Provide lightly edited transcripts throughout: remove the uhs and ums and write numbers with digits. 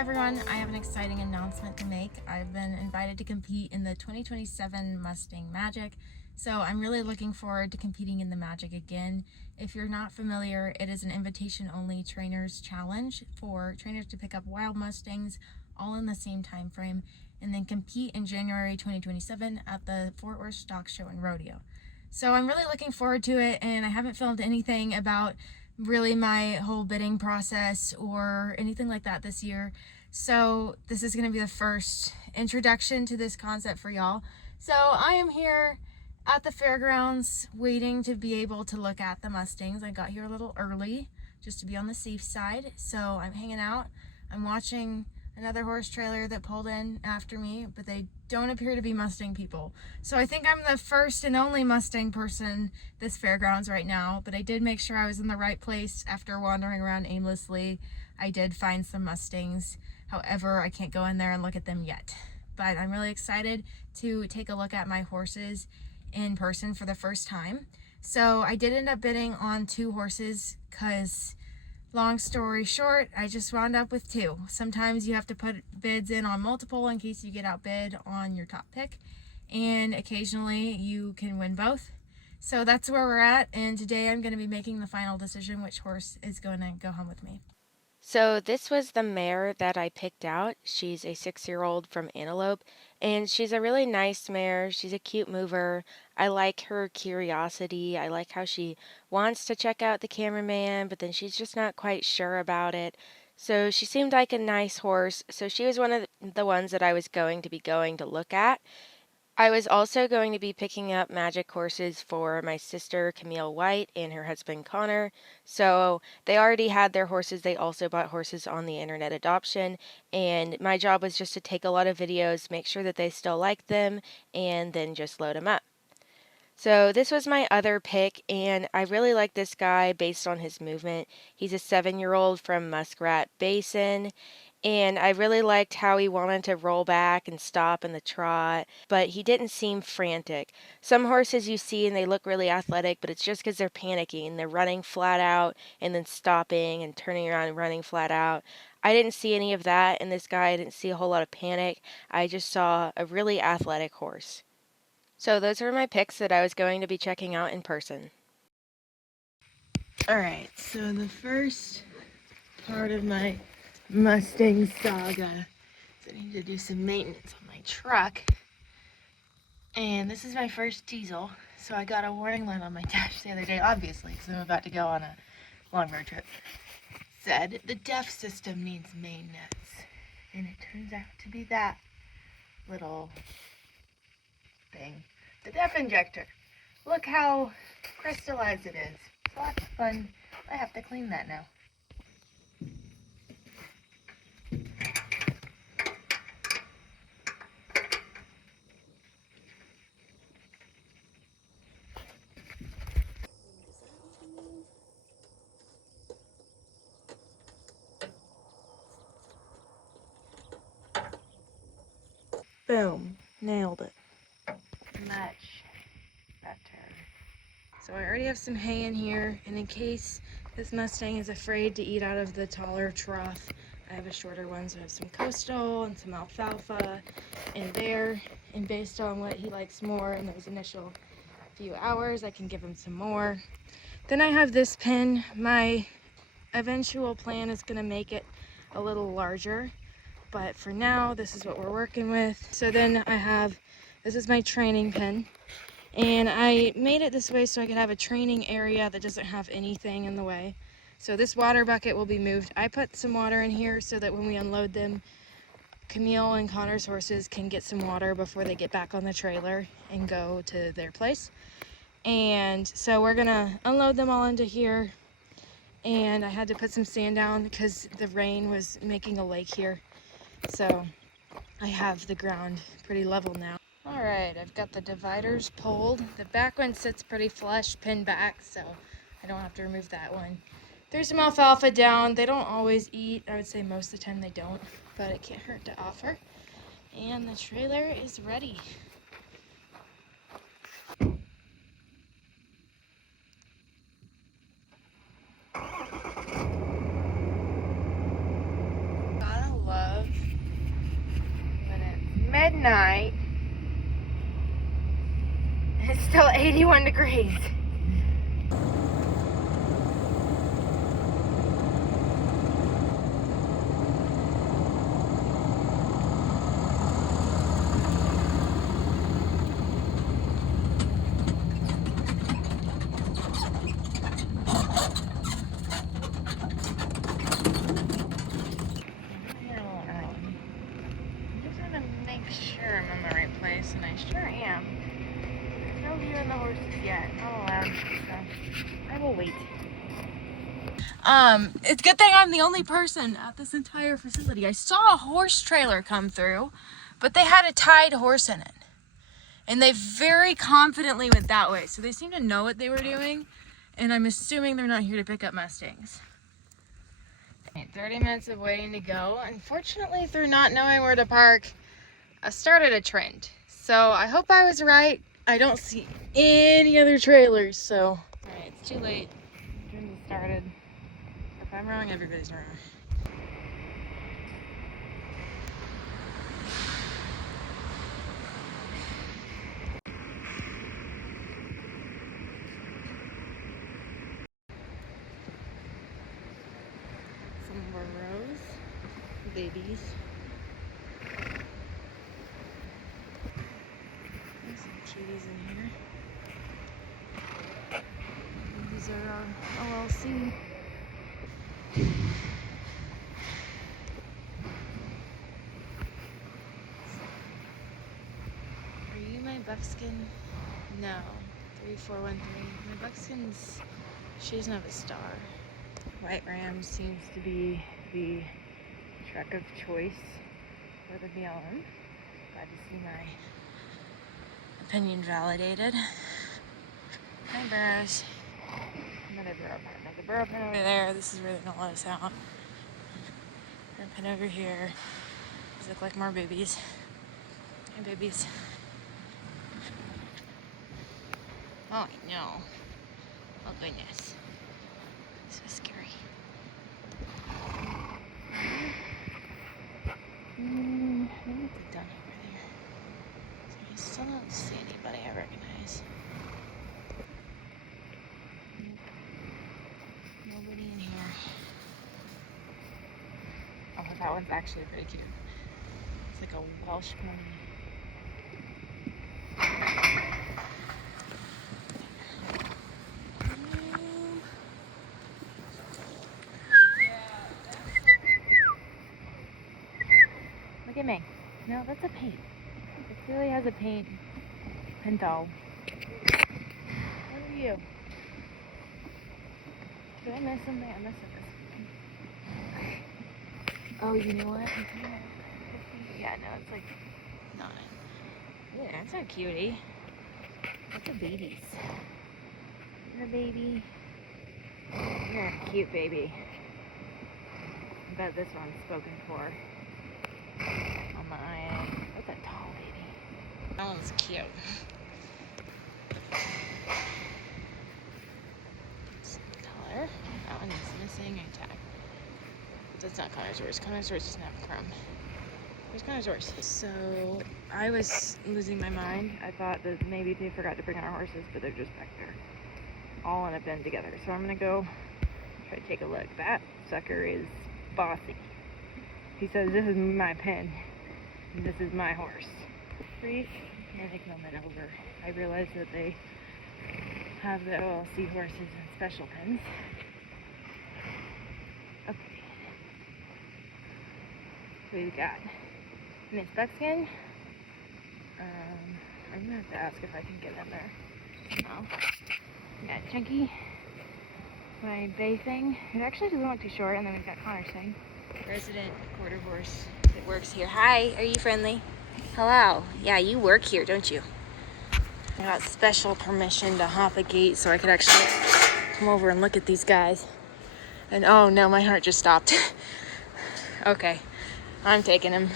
everyone, I have an exciting announcement to make. I've been invited to compete in the 2027 Mustang Magic, so I'm really looking forward to competing in the Magic again. If you're not familiar, it is an invitation-only trainers challenge for trainers to pick up wild Mustangs all in the same time frame and then compete in January 2027 at the Fort Worth Stock Show and Rodeo. So I'm really looking forward to it, and I haven't filmed anything about really my whole bidding process or anything like that this year. So this is going to be the first introduction to this concept for y'all. So I am here at the fairgrounds waiting to be able to look at the Mustangs. I got here a little early just to be on the safe side. So I'm hanging out. I'm watching another horse trailer that pulled in after me, but they don't appear to be Mustang people. So I think I'm the first and only Mustang person this fairgrounds right now, but I did make sure I was in the right place after wandering around aimlessly. I did find some Mustangs. However, I can't go in there and look at them yet. But I'm really excited to take a look at my horses in person for the first time. So I did end up bidding on 2 horses because, long story short, I just wound up with 2. Sometimes you have to put bids in on multiple in case you get outbid on your top pick, and occasionally you can win both. So that's where we're at, and today I'm going to be making the final decision which horse is going to go home with me. So this was the mare that I picked out. She's a 6-year-old from Antelope, and she's a really nice mare. She's a cute mover. I like her curiosity. I like how she wants to check out the cameraman, but then she's just not quite sure about it. So she seemed like a nice horse. So she was one of the ones that I was going to look at. I was also going to be picking up magic horses for my sister Camille White and her husband Connor. So they already had their horses. They also bought horses on the internet adoption. And my job was just to take a lot of videos, make sure that they still liked them, and then just load them up. So this was my other pick, and I really like this guy based on his movement. He's a 7-year-old from Muskrat Basin, and I really liked how he wanted to roll back and stop in the trot, but he didn't seem frantic. Some horses you see and they look really athletic, but it's just because they're panicking. They're running flat out and then stopping and turning around and running flat out. I didn't see any of that in this guy. I didn't see a whole lot of panic. I just saw a really athletic horse. So those were my picks that I was going to be checking out in person. Alright, so the first part of my Mustang saga is I need to do some maintenance on my truck. And this is my first diesel, so I got a warning light on my dash the other day, obviously, because I'm about to go on a long road trip. Said the DEF system needs maintenance, and it turns out to be that little thing, the DEF injector. Look how crystallized it is. So that's fun. I have to clean that now. Boom. Nailed it. Much better. So I already have some hay in here, and in case this Mustang is afraid to eat out of the taller trough, I have a shorter one, so I have some coastal and some alfalfa in there, and based on what he likes more in those initial few hours, I can give him some more. Then I have this pen. My eventual plan is going to make it a little larger, but for now this is what we're working with. So then I have, this is my training pen, and I made it this way so I could have a training area that doesn't have anything in the way. So this water bucket will be moved. I put some water in here so that when we unload them, Camille and Connor's horses can get some water before they get back on the trailer and go to their place. And so we're gonna unload them all into here, and I had to put some sand down because the rain was making a lake here. So I have the ground pretty level now. All right, I've got the dividers pulled. The back one sits pretty flush, pinned back, so I don't have to remove that one. There's some alfalfa down. They don't always eat. I would say most of the time they don't, but it can't hurt to offer. And the trailer is ready. Gotta love night. It's still 81 degrees. Sure I'm in the right place, and I sure am. No view in the horses yet. Not allowed, so I will wait. It's a good thing I'm the only person at this entire facility. I saw a horse trailer come through, but they had a tied horse in it. And they very confidently went that way. So they seem to know what they were doing, and I'm assuming they're not here to pick up Mustangs. 30 minutes of waiting to go. Unfortunately, through not knowing where to park, I started a trend. So I hope I was right. I don't see any other trailers, so. Alright, it's too late. The trend has started. If I'm wrong, everybody's wrong. Some more rows, babies. There's some cuties in here. These are LLC. Are you my buckskin? No. 3413. My buckskin's, she doesn't have a star. White Ram seems to be the truck of choice for the BLM. Glad to see my opinion validated. Hi, burros. Another burro pen. Another burro pen over there. This is where they don't let us out. Burro pen over here. These look like more babies. Hi, babies. Oh, no. Oh, goodness. So scary. What's it done over there? So I still don't see anybody I recognize. Nobody in here. Oh, that one's actually pretty cute. It's like a Welsh pony. Look at me. No, that's a paint. It clearly has a paint pinto. What are you? Did I miss something? I must have missed. Oh, you know what? Yeah, no, it's like 9. Yeah, that's a cutie. That's a baby's. You're a baby. You're a cute baby. I bet this one's spoken for. On the IA. That's a tall baby. That one's cute. Color. That one is missing a tag. That's not Connor's horse. Connor's horse doesn't have a crumb. Where's Connor's horse? So I was losing my mind. I thought that maybe they forgot to bring our horses, but they're just back there, all in a bin together. So I'm gonna go try to take a look. That sucker is bossy. He says, "This is my pen. This is my horse." Brief panic moment over. I realized that they have the OLC horses in special pens. Okay. What we got? Miss Buckskin. I'm gonna have to ask if I can get in there. No. We got Chunky. My bay thing. It actually doesn't look too short, and then we've got Connor's thing. Resident quarter horse that works here. Hi, are you friendly? Hello. Yeah, you work here, don't you? I got special permission to hop a gate so I could actually come over and look at these guys. And oh no, my heart just stopped. Okay, I'm taking him.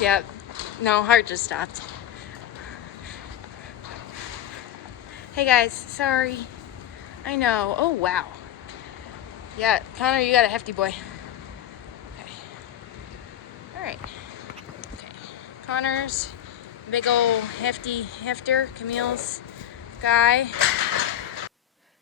Yep, no, heart just stopped. Hey guys, sorry. I know. Oh wow. Yeah, Connor, you got a hefty boy. Okay. Connor's big old hefty hefter, Camille's guy.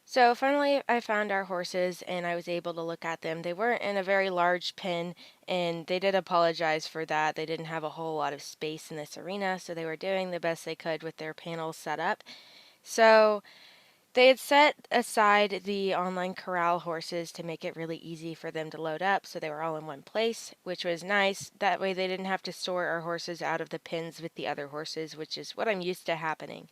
So finally I found our horses and I was able to look at them. They weren't in a very large pen, and they did apologize for that. They didn't have a whole lot of space in this arena, so they were doing the best they could with their panels set up. So they had set aside the online corral horses to make it really easy for them to load up, so they were all in one place, which was nice. That way they didn't have to sort our horses out of the pens with the other horses, which is what I'm used to happening.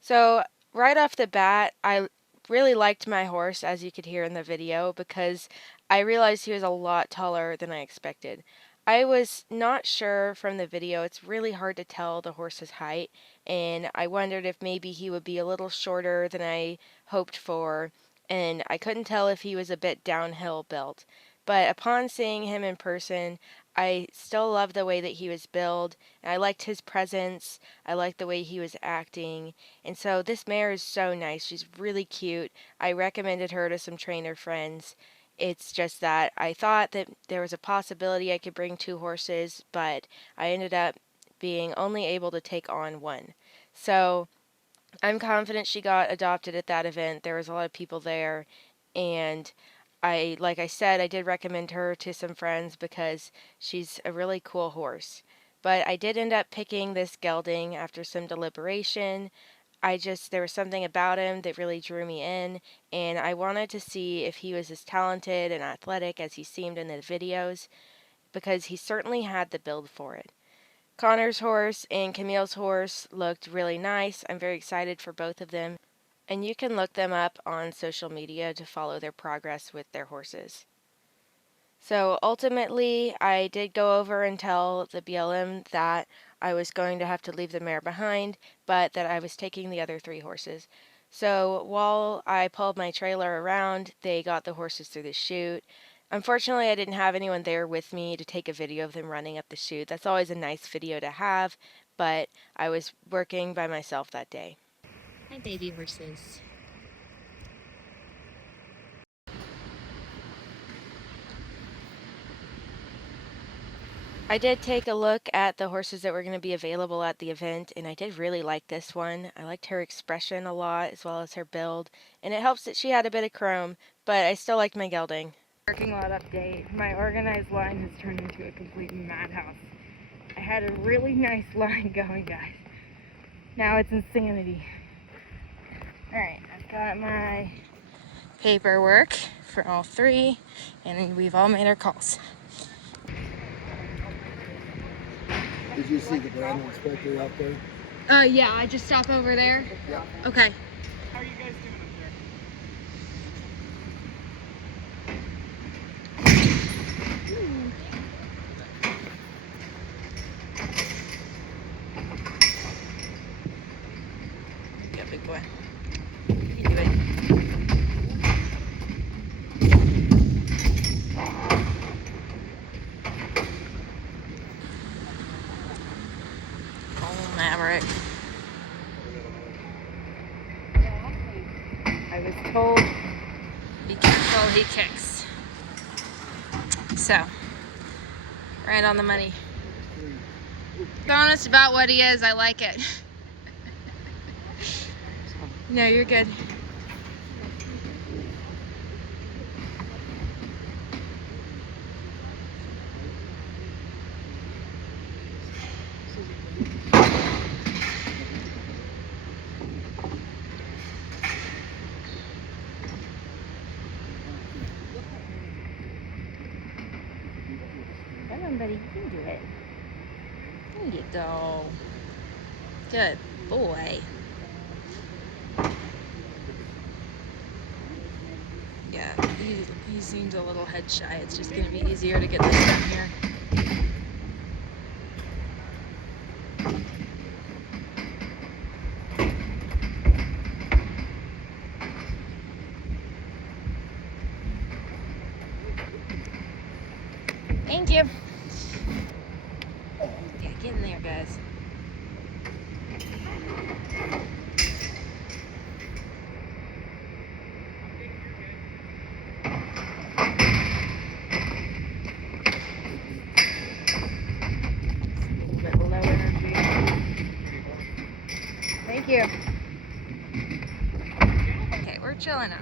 So right off the bat, I really liked my horse, as you could hear in the video, because I realized he was a lot taller than I expected. I was not sure from the video. It's really hard to tell the horse's height, and I wondered if maybe he would be a little shorter than I hoped for, and I couldn't tell if he was a bit downhill built. But upon seeing him in person, I still loved the way that he was built, and I liked his presence. I liked the way he was acting, and so this mare is so nice. She's really cute. I recommended her to some trainer friends. It's just that I thought that there was a possibility I could bring 2 horses, but I ended up being only able to take on 1. So I'm confident she got adopted at that event. There was a lot of people there, and like I said, I did recommend her to some friends because she's a really cool horse. But I did end up picking this gelding after some deliberation. There was something about him that really drew me in, and I wanted to see if he was as talented and athletic as he seemed in the videos, because he certainly had the build for it. Connor's horse and Camille's horse looked really nice. I'm very excited for both of them, and you can look them up on social media to follow their progress with their horses. So ultimately, I did go over and tell the BLM that I was going to have to leave the mare behind, but that I was taking the other 3 horses. So while I pulled my trailer around, they got the horses through the chute. Unfortunately, I didn't have anyone there with me to take a video of them running up the chute. That's always a nice video to have, but I was working by myself that day. Hi, baby horses. I did take a look at the horses that were going to be available at the event, and I did really like this one. I liked her expression a lot, as well as her build, and it helps that she had a bit of chrome, but I still liked my gelding. Parking lot update. My organized line has turned into a complete madhouse. I had a really nice line going, guys. Now it's insanity. Alright, I've got my paperwork for all 3, and we've all made our calls. Did you see the brand inspector out there? Yeah, I just stop over there. Yeah. Okay. How are you guys doing up there? Yeah, big boy. You do it. Oh, Maverick. I was told, be careful, he kicks. So, right on the money. Be honest about what he is, I like it. No, you're good. Come on, buddy, you can do it. There you go. Good boy. Yeah, he seems a little head shy. It's just gonna be easier to get this done here. Thank you. Yeah, get in there, guys. A little bit lower. we're chilling out.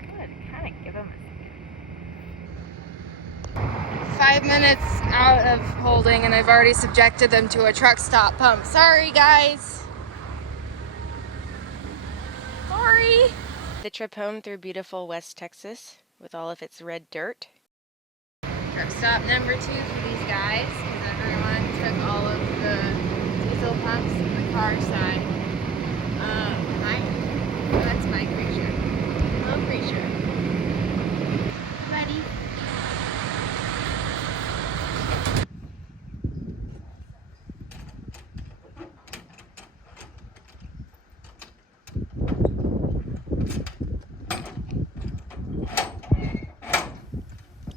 I'm gonna kind of give him a 5 minutes out of holding and I've already subjected them to a truck stop pump. Sorry guys. Sorry. The trip home through beautiful West Texas with all of its red dirt. Truck stop number 2 for these guys because everyone took all of the diesel pumps in the car side. Hi. Oh, that's my creature. Hello, creature. Buddy.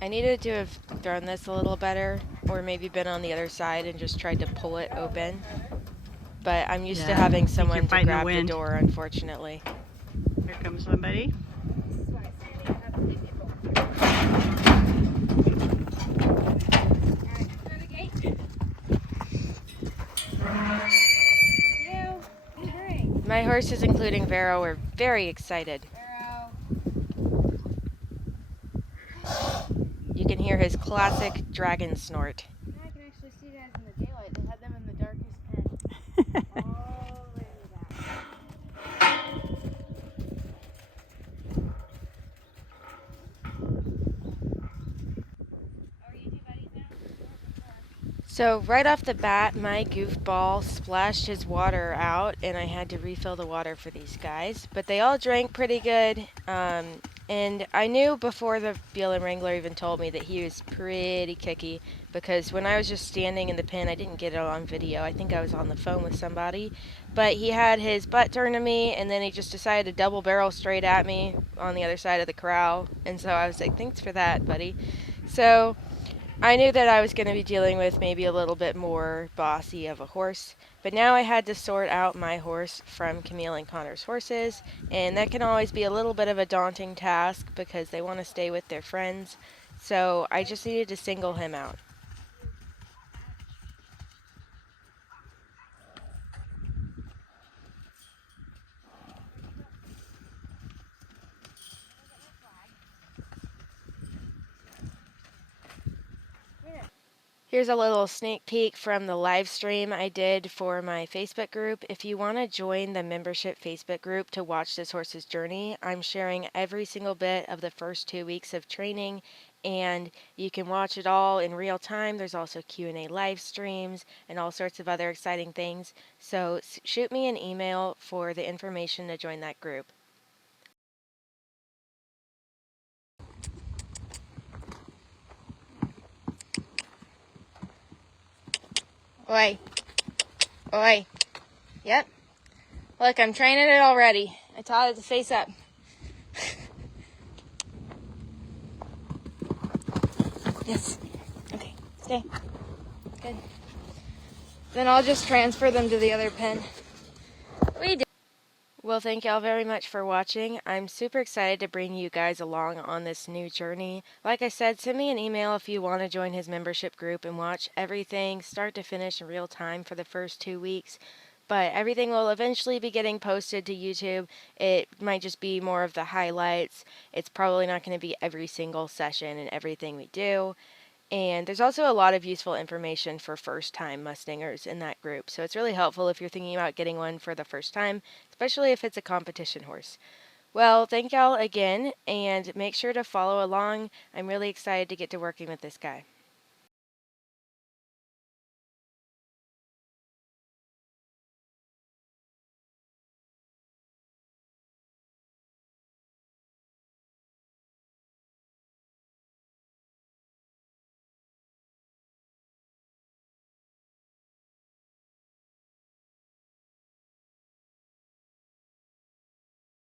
I needed to have thrown this a little better, or maybe been on the other side and just tried to pull it open. But I'm used to having someone to grab the door, unfortunately. Here comes somebody. My horses, including Vero, were very excited. You can hear his classic dragon snort. Now I can actually see guys in the daylight. They had them in the darkest pen. All the way to the back. So right off the bat, my goofball splashed his water out, and I had to refill the water for these guys. But they all drank pretty good, and I knew before the BLM Wrangler even told me that he was pretty kicky, because when I was just standing in the pen, I didn't get it on video. I think I was on the phone with somebody. But he had his butt turned to me, and then he just decided to double barrel straight at me on the other side of the corral. And so I was like, thanks for that, buddy. So I knew that I was going to be dealing with maybe a little bit more bossy of a horse, but now I had to sort out my horse from Camille and Connor's horses, and that can always be a little bit of a daunting task because they want to stay with their friends, so I just needed to single him out. Here's a little sneak peek from the live stream I did for my Facebook group. If you want to join the membership Facebook group to watch this horse's journey, I'm sharing every single bit of the first 2 weeks of training, and you can watch it all in real time. There's also Q&A live streams and all sorts of other exciting things. So shoot me an email for the information to join that group. Oi. Oi. Yep. Look, I'm training it already. I taught it to face up. Yes. Okay. Stay. Good. Then I'll just transfer them to the other pen. We did. Well, thank y'all very much for watching. I'm super excited to bring you guys along on this new journey. Like I said, send me an email if you want to join his membership group and watch everything start to finish in real time for the first 2 weeks. But everything will eventually be getting posted to YouTube. It might just be more of the highlights. It's probably not going to be every single session and everything we do. And there's also a lot of useful information for first-time Mustangers in that group. So it's really helpful if you're thinking about getting one for the first time, especially if it's a competition horse. Well, thank y'all again, and make sure to follow along. I'm really excited to get to working with this guy.